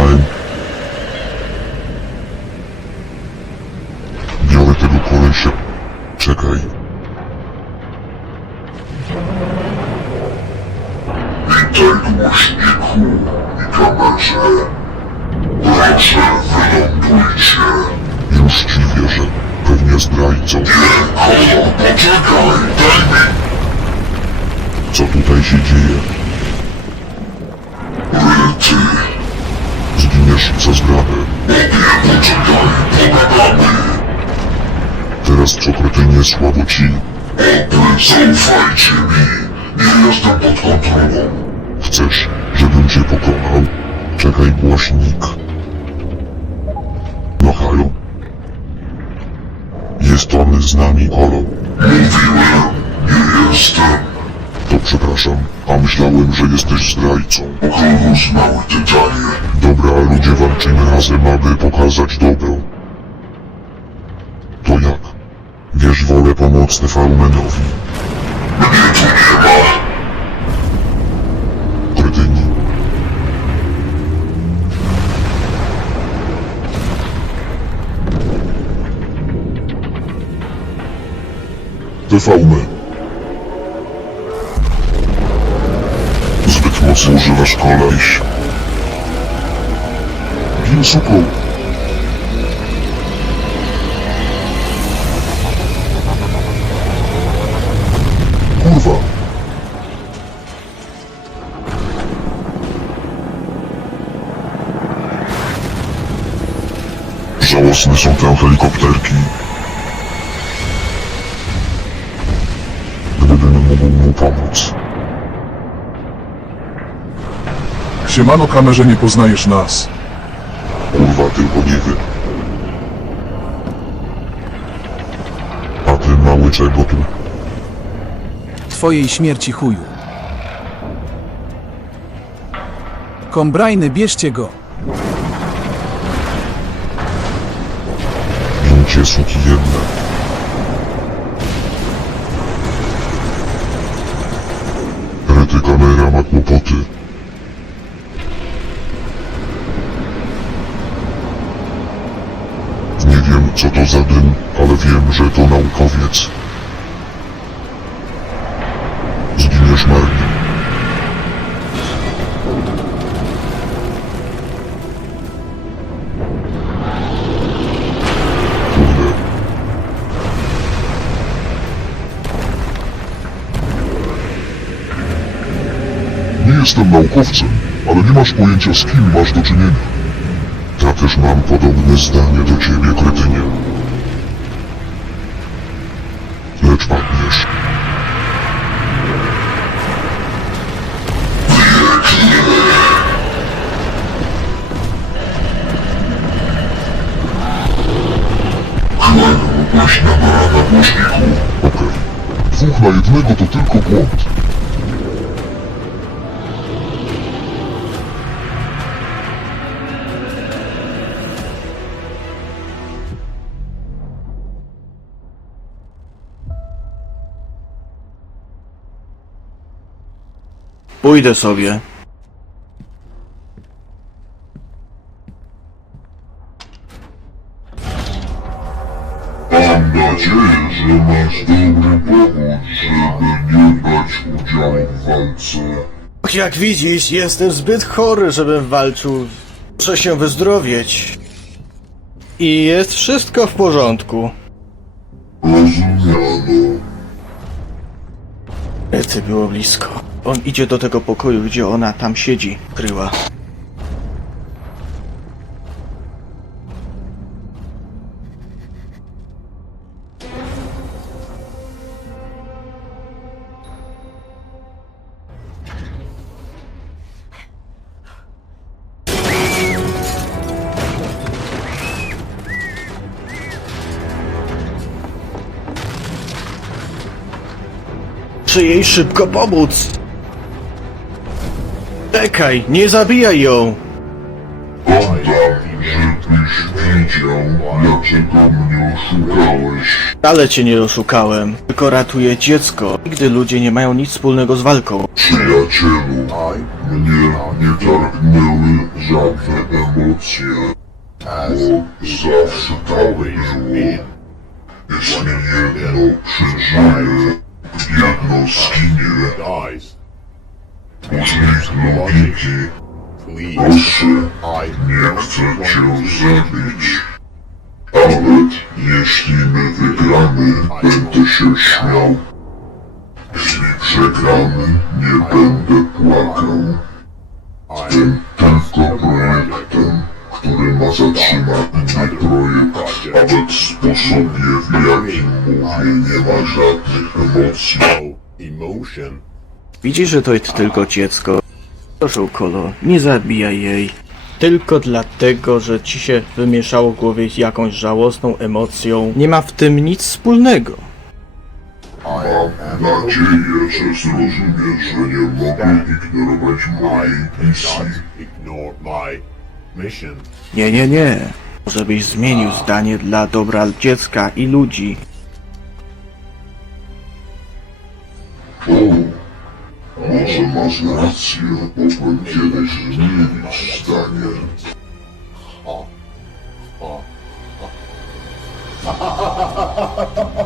Słuchałem. Biorę tego kolesia. Czekaj. Witaj głośniku i kamerze. Proszę, wylądujcie. Już ci wierzę. Pewnie zdrajcą. Kolor, poczekaj, daj mi Co tutaj się dzieje? Teraz co kretynie słabo ci. Obry, zaufajcie mi. Nie jestem pod kontrolą. Chcesz, żebym cię pokonał? Czekaj, głośnik. No halo? Jest on z nami, halo? Mówiłem, nie jestem. To przepraszam, a myślałem, że jesteś zdrajcą. Królus mały tytanie. Dobra, ludzie walczymy razem, aby pokazać dobro. To jak? Wolę pomocne Faumenowi. Mnie tu nie ma. Kretyni. TVM. Zbyt mocno używasz koleś. Suko. Żałosne są te helikopterki. Gdybym mógł mu pomóc. Siemano kamerze, nie poznajesz nas. Kurwa, tylko nie wy. A ty mały czego tu? Twojej śmierci chuju. Kombrajny, bierzcie go. Jedne. Rety kamera ma kłopoty. Nie wiem co to za dym, ale wiem, że to naukowiec. Jestem naukowcem, ale nie masz pojęcia z kim masz do czynienia. Ja też mam podobne zdanie do ciebie, kretynie. Lecz padniesz. Głośna na głośniku. Okej. Dwóch na jednego to tylko błąd. Pójdę sobie. Mam nadzieję, że masz dobry powód, żeby nie brać udziału w walce. Jak widzisz, jestem zbyt chory, żebym walczył. Muszę się wyzdrowieć. I jest wszystko w porządku. Rozumiano. Rety było blisko. On idzie do tego pokoju, gdzie ona tam siedzi, kryła. Czy jej szybko pomóc? Czekaj, nie zabijaj ją! Oddam, żebyś wiedział, dlaczego mnie oszukałeś. Ale cię nie oszukałem, tylko ratuję dziecko. Nigdy ludzie nie mają nic wspólnego z walką. Przyjacielu, mnie nie targnęły żadne emocje, bo zawsze tak było. Jeśli jedno przeżyje, jedno zginie, dies. Logiki. Proszę, nie chcę cię zabić. Nawet jeśli my wygramy, będę się śmiał. Jeśli przegramy, nie będę płakał. Tym tylko projektem, który ma zatrzymać inny projekt, nawet sposobie, w jakim mówię, nie ma żadnych emocji. Widzisz, że to jest tylko dziecko. Proszę, Kolo, nie zabijaj jej. Tylko dlatego, że ci się wymieszało w głowie jakąś żałosną emocją. Nie ma w tym nic wspólnego. Mam nadzieję, że zrozumiesz, że nie mogę ignorować mojej misji. Nie, nie, nie. Żebyś zmienił zdanie dla dobra dziecka i ludzi. Może masz rację, mogłem kiedyś zmienić zdanie. Być mi z drogi, kurwa.